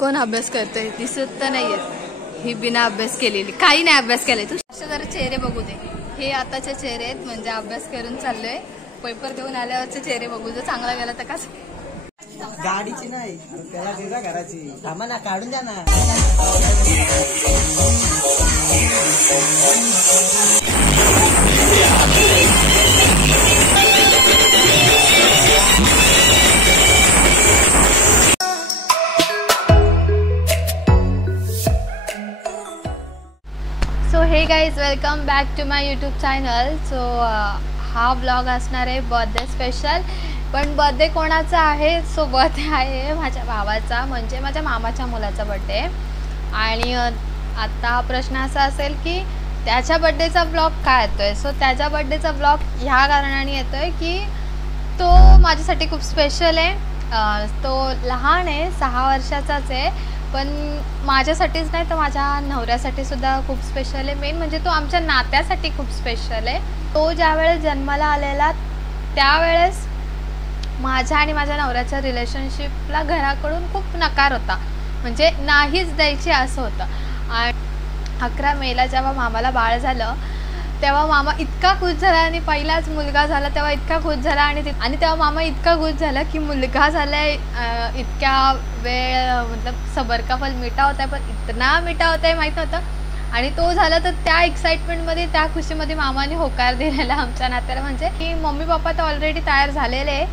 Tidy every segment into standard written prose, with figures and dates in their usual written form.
कोण अभ्यास करतोय दिसत तर नाहीये। ही बिना अभ्यास केलेली, काही नाही अभ्यास केलाय तू। जरा चेहरे बघू दे, हे आताचे चेहरे आहेत म्हणजे अभ्यास करून चाललोय। पेपर देऊन आल्यावरचे चेहरे बघू दे, चांगला गेला तर कसं। गाडीची नाही त्याला वेगळा घराची थांबा ना, काढून द्या ना। So hey guys, welcome back to my YouTube channel. So हा ब्लॉग असणार आहे बर्थडे स्पेशल। पण बर्थडे कोणाचा आहे? सो बर्थडे आहे माझ्या भावाचा, म्हणजे माझ्या मामाच्या मुलाचा बर्थडे। आणि आता प्रश्न असा असेल की त्याच्या बर्थडेचा ब्लॉग काय येतोय? सो त्याच्या बर्थडेचा ब्लॉग ह्या कारणाने येतोय की तो माझ्यासाठी खूप स्पेशल आहे। तो लहान आहे, 6 वर्षाचाच आहे, पण माझ्यासाठीच नाही तर माझ्या नवऱ्यासाठी सुद्धा खूप स्पेशल आहे। मेन म्हणजे तो आमच्या नात्यासाठी खूप स्पेशल आहे। तो ज्यावेळेस जन्माला आलेला त्यावेळेस माझ्या आणि माझ्या नवऱ्याच्या रिलेशनशिपला घराकडून खूप नकार होता, म्हणजे नाहीच द्यायची असं होतं। आणि 11 मेला जेव्हा मामाला बाळ झालं तेव्हा मामा इतका खुश झाला, आणि पहिलाच मुलगा झाला तेव्हा इतका खुश झाला, आणि तेव्हा मामा इतका खुश झाला की मुलगा झालाय, इतक्या वेळ मतलब सबर का फल मीठा होता है, पण इतना मीठा होता है माहीत नव्हतं। आणि तो झाला तर त्या एक्साइटमेंटमध्ये, त्या खुशीमध्ये मामाने होकार दिलेला आमच्या नात्याला। म्हणजे की मम्मी पप्पा तर ऑलरेडी तयार झालेले,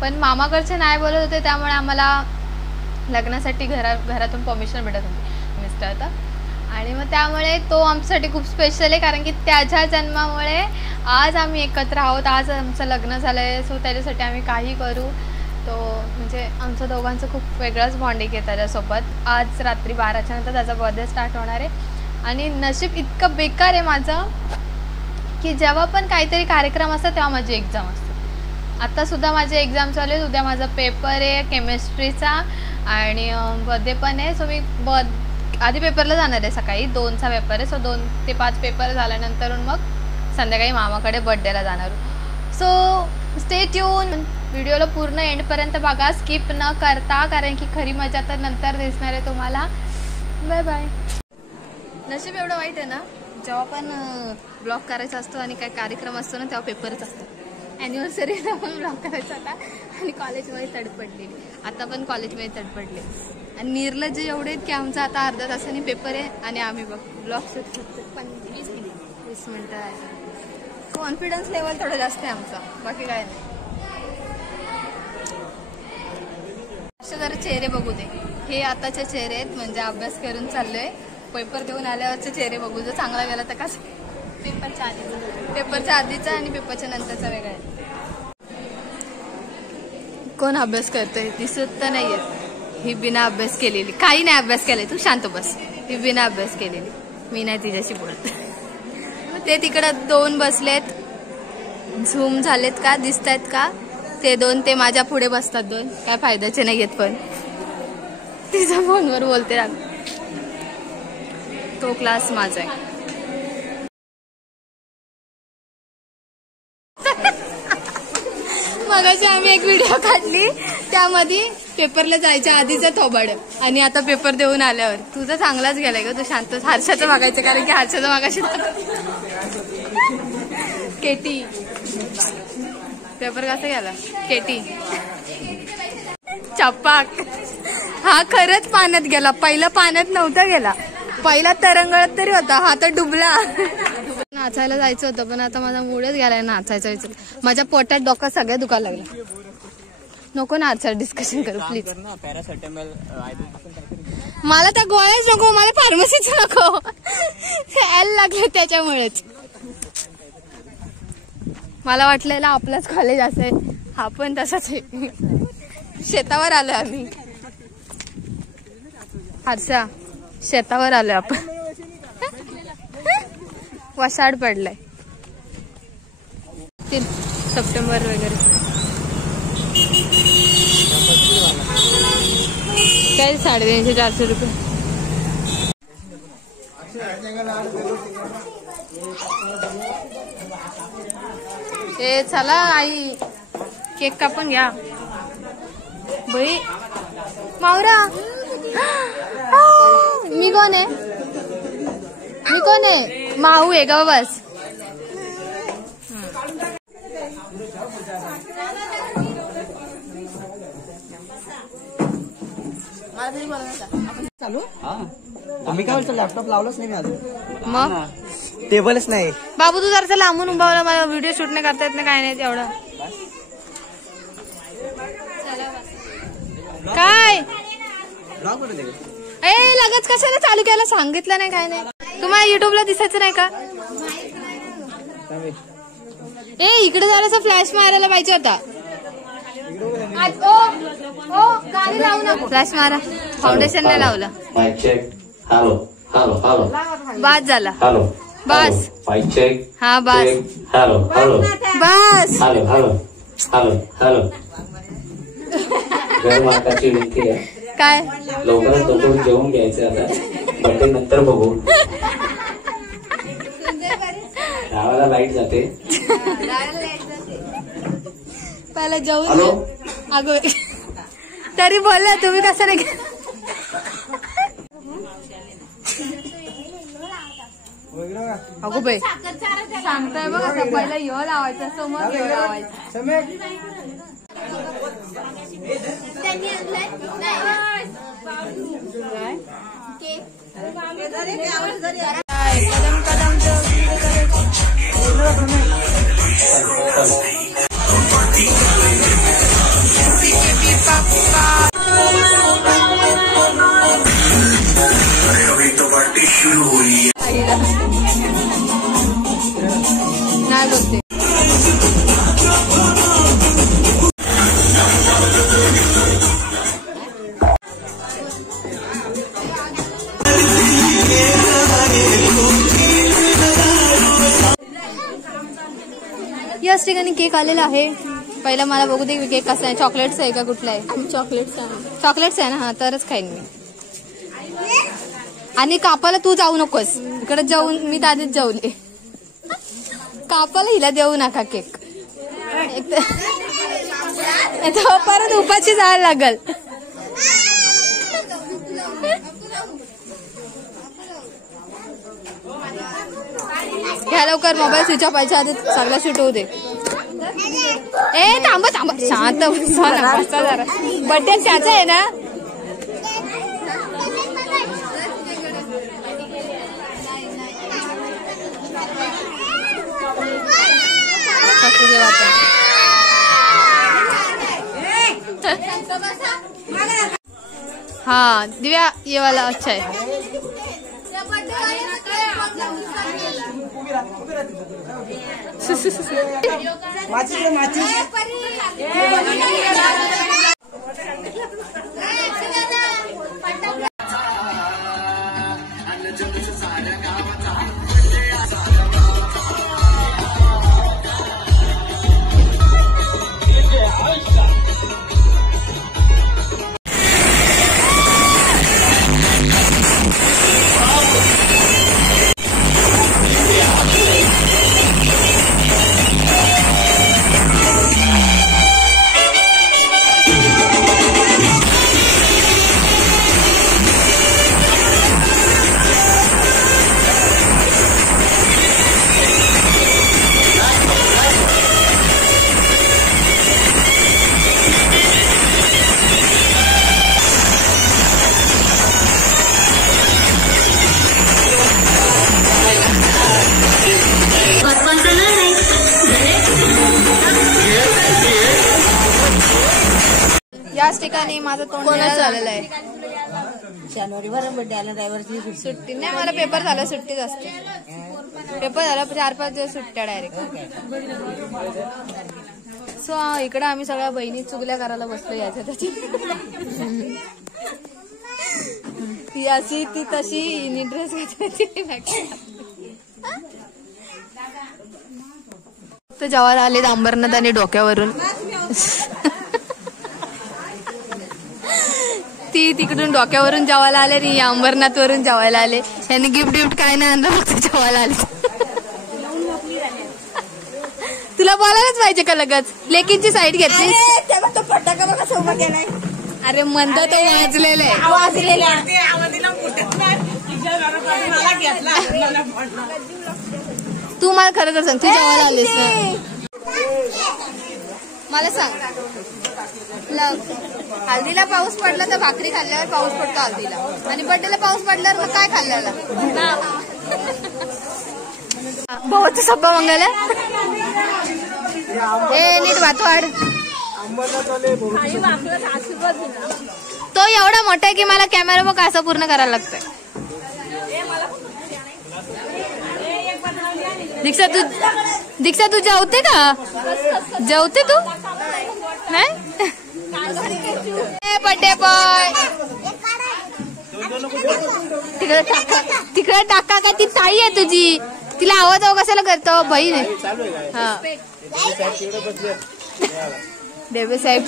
पण मामाकडचे नाही बोलत होते, त्यामुळे आम्हाला लग्नासाठी घरातून परमिशन भेटत होती मिस्टर तर। आणि मग त्यामुळे तो आमच्यासाठी खूप स्पेशल आहे, कारण की त्याच्या जन्मामुळे आज आम्ही एकत्र आहोत, आज आमचं लग्न झालं आहे। सो त्याच्यासाठी आम्ही काही करू, तो म्हणजे आमचं दोघांचं खूप वेगळंच बॉन्डिंग आहे त्याच्यासोबत। आज रात्री 12च्या नंतर त्याचा बर्थडे स्टार्ट होणार आहे, आणि नशीब इतकं बेकार आहे माझं की जेव्हा पण काहीतरी कार्यक्रम असतात तेव्हा माझी एक्झाम असते। आत्तासुद्धा माझे एक्झाम चालू आहे, उद्या माझा पेपर आहे केमिस्ट्रीचा, आणि बर्थडे पण आहे। सो मी आधी पेपरला जाणार आहे, सकाळी 2चा पेपर आहे। सो 2 ते 5 पेपर झाल्यानंतर मग संध्याकाळी मामाकडे बर्थडेला जाणार। सो स्टे ट्यून, व्हिडिओला पूर्ण एंडपर्यंत बघा, स्किप न करता, कारण की खरी मजा तर नंतर दिसणार आहे तुम्हाला। Bye bye. नशीब एवढं वाईट आहे ना, जेव्हा पण ब्लॉग करायचा असतो आणि काय कार्यक्रम असतो ना तेव्हा पेपरच असतो। ॲनिव्हर्सरीला पण ब्लॉग करायचा होता, आणि कॉलेजमध्ये तडपडलेली, आता पण कॉलेजमध्ये तडपडले, आणि निर्लज्ज एवढे आहेत की आमचा आता अर्धा तासाने पेपर आहे आणि आम्ही बघ ब्लॉग शूट करतो 20 मिनिटं आहे। कॉन्फिडन्स लेवल थोडं जास्त आहे आमचा, बाकी काय नाही। असे जरा चेहरे बघू दे, हे आताचे चेहरे आहेत म्हणजे अभ्यास करून चाललोय। पेपर देऊन आल्यावरचे चेहरे बघू दे, चांगला गेला तर कसं। पेपरच्या आधीचा आणि पेपरच्या नंतरचा वेगळा आहे। कोण अभ्यास करतोय दिसत तर नाहीये। ही बिना अभ्यास केलेली, काही नाही अभ्यास केलाय तू, शांत बस। ही बिना अभ्यास केलेली, मी नाही तिच्याशी बोलत। ते तिकडं 2 बसलेत, झूम झालेत का, दिसत आहेत का ते 2? ते माझ्या पुढे बसतात 2, काय फायद्याचे नाही आहेत, पण तिचा फोनवर बोलते राग। तो क्लास माझा आहे। मगाशी आम्ही एक व्हिडिओ काढली, त्यामध्ये पेपरला जायच्या आधीचा थोबाड, आणि आता पेपर देऊन आल्यावर। तुझा चांगलाच गेलाय ग, तू शांत। हर्षाचं बघायचं, कारण की हर्षाचं मागाशी केटी पेपर कसा गेला, केटी चपाक। हा खरंच पाण्यात गेला, पहिला पाण्यात नव्हता गेला, पहिला तरंगळत तरी होता, हा तर डुबला। नाचायला जायचं होतं, पण आता माझा मूडच गेलाय नाचायचा विचार। माझ्या पोटात डोका सगळ्या दुखायला लागला। नको ना आजचं डिस्कशन करू प्लीज। मला त्या गोळ्याच नको, मला फार्मसीच नको, एल लागले त्याच्यामुळेच। मला वाटलेलं आपलंच कॉलेज असेल, हा पण तसाच आहे। शेतावर आलोय आम्ही, हर्षा शेतावर आलोय आपण। वसाड पडलाय, 3 सप्टेंबर वगैरे काय 350-400 रुपये। ए चला आई, केक कापून घ्या बाई। मावरा कोण आहे? मी कोण आहे? माऊ आहे का? बस चालू आम्ही काय बोलतो लॅपटॉप लावलंच नाही मी अजून. मग टेबलच नाही. बाबू तू जरा लांबून उभावला, मला व्हिडिओ शूट नाही करता येत नाही, काय नाही तेवढं. काय ए लगेच कशाला चालू केलं? सांगितलं नाही, काय नाही. तुम्हाला युट्यूबला दिसायचं नाही का? ए इकडे जरासा फ्लॅश मारायला पाहिजे होता. गाडी लावू नको, फ्लॅश मारा. फाउंडेशन नाही लावलं. हॅलो हॅलो हॅलो बस झाला. हॅलो बस. Mic check. हा बस. हॅलो हॅलो बस. Hello hello hello hello. घर मालकाची विनंती आहे, काय लवकरात लवकर जेवून घ्यायचं. आता बड्डे नंतर बघू. गावाला लाईट जाते. पहिला जेवून अगो तरी बोलला तुम्ही कसं नाही. अगो बाई सांगताय बघा, पहिला यो लावायचा समोर यो लावायचा. कदम कदम नाही बोलते. याच ठिकाणी केक आलेला आहे. पहिला मला बघू दे केक कसा आहे. चॉकलेट्स आहे का कुठला आहे? चॉकलेट्स आहे ना. हा तरच खाईन मी. आणि कापाला तू जाऊ नकोस, इकडे जाऊन मी आधीच जेवले. कापाला हिला देऊ नका केक, परत उपाशी जायला लागल. घ्या लवकर, मोबाईल स्विच ऑफ व्हायच्या आधी सगळं शूट होऊ दे. ए थांबा थांबा, शांत जरा. बड्डे त्याचा आहे ना. हाँ दिव्या ये वाला अच्छा है. याच ठिकाणी माझं तोंड झालेलं आहे. जानेवारी बरं बड्डे आला, ड्रायव्हरची सुट्टी नाही. मला पेपर झाला, सुट्टीच असते. पेपर झाला 4-5 दिवस सुट्ट्या डायरेक्ट. सो इकडे आम्ही सगळ्या बहिणी चुगल्या करायला बसलो याच्या त्याची. ती अशी ती तशी, इनी ड्रेस घातली. जेवायला आले अंबरनाथ आणि डोक्यावरून. ती तिकडून डोक्यावरून जेवायला आले आणि अंबरनाथ वरून जेवायला आले. यांनी गिफ्ट काय नाही आणलं, फक्त जेवायला आले. तुला बोलायलाच पाहिजे का लगेच? लेकींची साईड घेतली. फटाका बघा सोबत गेलाय. अरे म्हणतो तो वाजलेला आहे. तू मला खरं तर सांग, तू जेवायला आलीस ना? मला सांग, हल्दीला पाऊस पडला तर भाकरी खाल्ल्यावर पाऊस पडतो हल्दीला, आणि बर्थडेला पाऊस पडल्यावर मग काय खाल्ल्याला? भाऊचं सब्बा मंगायला ए नीट वाटवाड. तो एवढा मोठा आहे की मला कॅमेरा बघ असं पूर्ण करायला लागतंय. दीक्षा तू जेवते का? जेवते तू नाही? बड्डे बॉय तिकडे टाका का? ती ताई आहे तुझी, तिला आवाज कशाला करतो? बहीण आहे. हा देवे साहेब,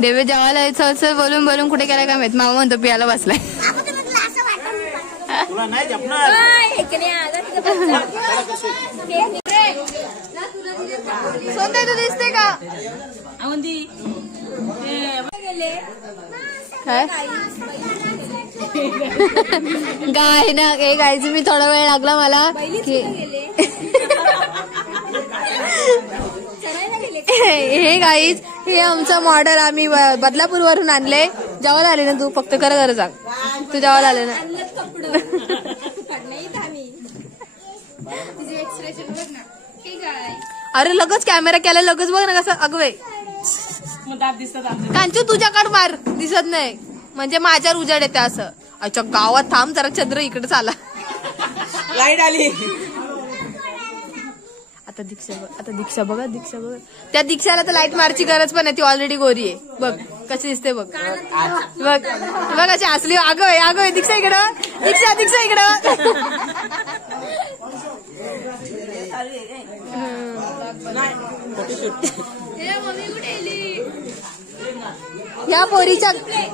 देवे जेवायला चल बोलून बोलून कुठे गेलाय का माहित. मामा म्हणतो पियाला बसलाय. सोनताई तू दिसते का? गाय ना हे गायचं मी थोडा वेळ लागला मला की हे गाईज हे आमचं मॉडेल आम्ही बदलापूर वरून आणले. जेवायला आले ना तू? फक्त खरं सांग, तू जेवायला आले ना? अरे लगच कॅमेरा केला, लगच बघ ना कसं अगवे. कांचू तुझ्याकडे मार दिसत नाही म्हणजे माझ्यावर उजाड येते असं. अच्छा गावात थांब जरा, चंद्र इकडे आला. लाईट आली. आता दीक्षा बघा. त्या दीक्षाला तर लाईट मारची गरज पण नाही, ती ऑलरेडी गोरी आहे. बघ कशी दिसते बघ बघ अशी असली. आगोय दीक्षा इकडं, दीक्षा इकडं.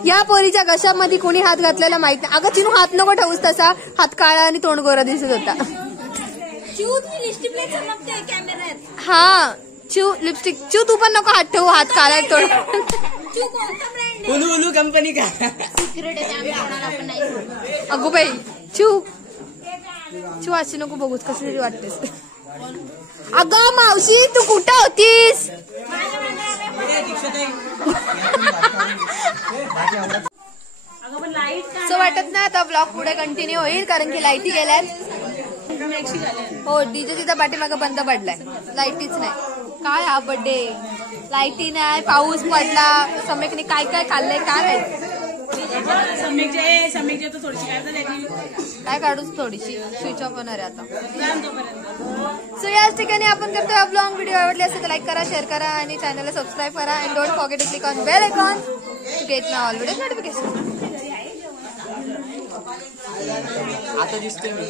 या पोरीच्या घशामध्ये कोणी हात घातलेला माहित नाही. अगं चिनू हात नको ठेवूस तसा, हात काळा आणि तोंड गोरा दिसत होता. हा चिव लिपस्टिक. चिव तू पण नको हात ठेवू, हात काळा तोंड. उलू कंपनी का? अगो बाई चिव अशी नको बघूच, कसं तरी वाटतेस. अगं मावशी तू कुठं होतीस? सो वाटत नाही आता ब्लॉग पुढे कंटिन्यू होईल कारण की लाईटी गेल्यात. हो डीजे तिथं पाठीमागं बंद पडलाय, लाईटीच नाही. काय हा बर्थडे, लाईटी नाही, पाऊस पडला, सम्यकने काय काय खाल्लंय काय माहिती. काय काढूच थोडीशी स्विच ऑफ होणार आहे आता. सो याच ठिकाणी आपण करतो हा ब्लॉग. व्हिडिओ आवडले असेल तर लाईक करा, शेअर करा आणि चॅनलला सबस्क्राईब करा. And don't forget to click on bell icon to get now all video notification. आता दिसतोय मी.